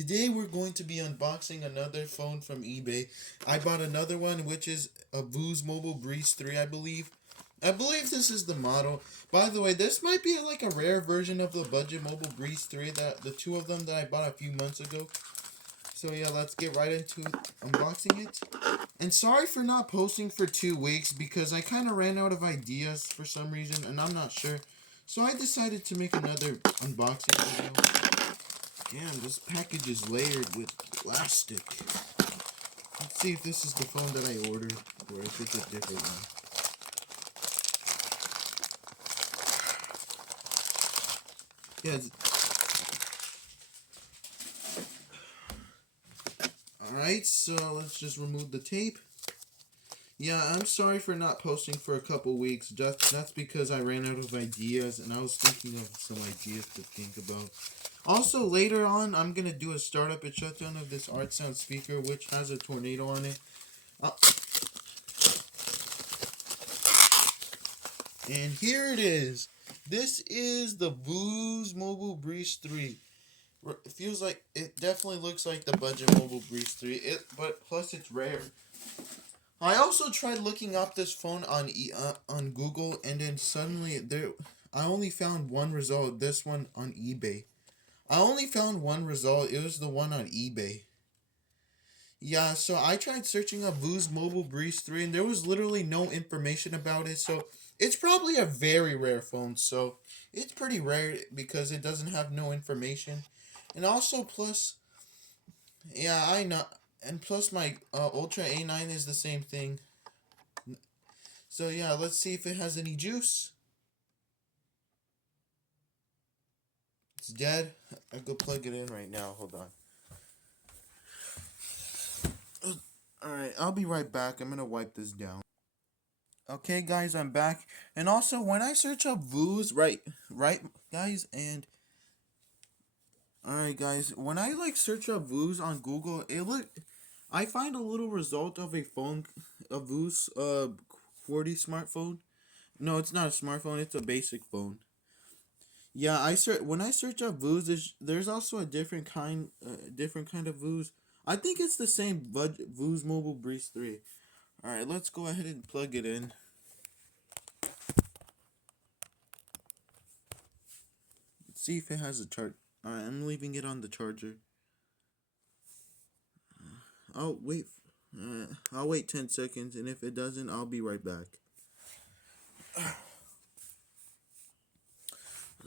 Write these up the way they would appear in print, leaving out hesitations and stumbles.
Today we're going to be unboxing another phone from eBay. I bought another one, which is a VOOZ Mobile Breeze 3, I believe. I believe this is the model. By the way, this might be like a rare version of the budget Mobile Breeze 3, that the two of them that I bought a few months ago. So yeah, let's get right into unboxing it. And sorry for not posting for 2 weeks because I kind of ran out of ideas for some reason and I'm not sure. So I decided to make another unboxing video. Damn, this package is layered with plastic. Let's see if this is the phone that I ordered or if it's a different one. Yeah. Alright, so let's just remove the tape. Yeah, I'm sorry for not posting for a couple weeks. That's because I ran out of ideas and I was thinking of some ideas to think about. Also, later on, I'm going to do a startup and shutdown of this Art Sound speaker, which has a tornado on it. And here it is. This is the VOOZ Mobile Breeze 3. It feels like, it definitely looks like the budget Mobile Breeze 3, but plus it's rare. I also tried looking up this phone on Google, and then suddenly I only found one result. This one on eBay. I only found one result. It was the one on eBay. Yeah, so I tried searching up VOOZ Mobile Breeze 3, and there was literally no information about it. So it's probably a very rare phone. So it's pretty rare because it doesn't have no information. And also plus, yeah, I know. And plus my Ultra A9 is the same thing. So yeah, let's see if it has any juice. It's dead. I go plug it in right now. Hold on. Alright, I'll be right back. I'm gonna wipe this down. Okay, guys, I'm back. And also, when I search up VOOZ, right, guys, and alright, guys, when I search up VOOZ on Google, I find a little result of a phone, a VOOZ 40 smartphone. No, it's not a smartphone. It's a basic phone. Yeah, when I search up VOOZ, there's also a different kind of VOOZ. I think it's the same VOOZ Mobile Breeze 3. All right, let's go ahead and plug it in. Let's see if it has a charge. All right, I'm leaving it on the charger. I'll wait. I'll wait 10 seconds, and if it doesn't, I'll be right back.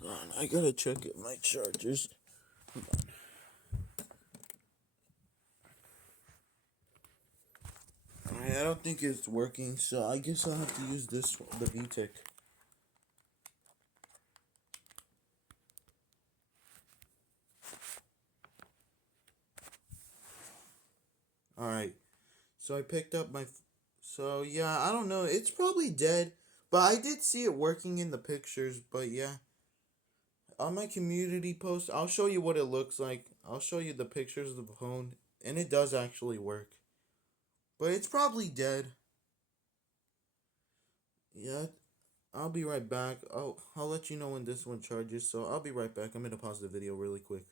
Hold on, I gotta check my chargers. Hold on. Alright, I don't think it's working, so I guess I'll have to use this one, the VTech. Alright, so I picked up my... So, yeah, I don't know. It's probably dead, but I did see it working in the pictures, but yeah. On my community post, I'll show you what it looks like. I'll show you the pictures of the phone, and it does actually work. But it's probably dead. Yeah, I'll be right back. I'll let you know when this one charges, so I'll be right back. I'm gonna pause the video really quick.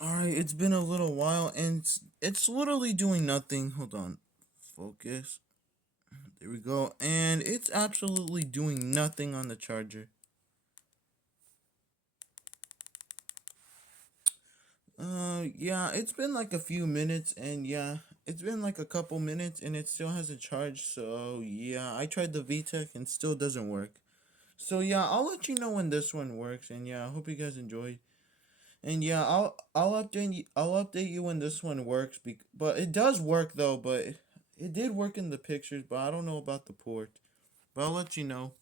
Alright, it's been a little while, and it's literally doing nothing. Hold on. Focus. There we go. And it's absolutely doing nothing on the charger. Yeah, it's been like a few minutes, and yeah, it's been like a couple minutes, and it still hasn't charged, so yeah, I tried the VTech, and still doesn't work. So yeah, I'll let you know when this one works, and yeah, I hope you guys enjoyed. And yeah, I'll update you when this one works, but it does work though, but it did work in the pictures, but I don't know about the port. But I'll let you know.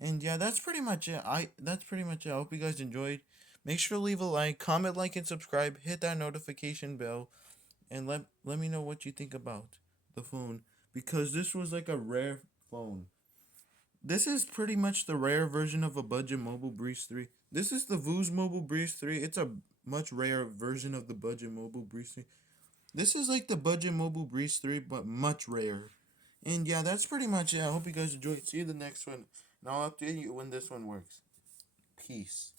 And yeah, that's pretty much it. I hope you guys enjoyed. Make sure to leave a like, comment, like, and subscribe. Hit that notification bell, and let me know what you think about the phone, because this was like a rare phone. This is pretty much the rare version of a budget Mobile Breeze 3. This is the VOOZ Mobile Breeze 3. It's a much rare version of the budget Mobile Breeze 3. This is like the budget Mobile Breeze 3, but much rarer. And yeah, that's pretty much it. I hope you guys enjoyed. See you in the next one. And I'll update you when this one works. Peace.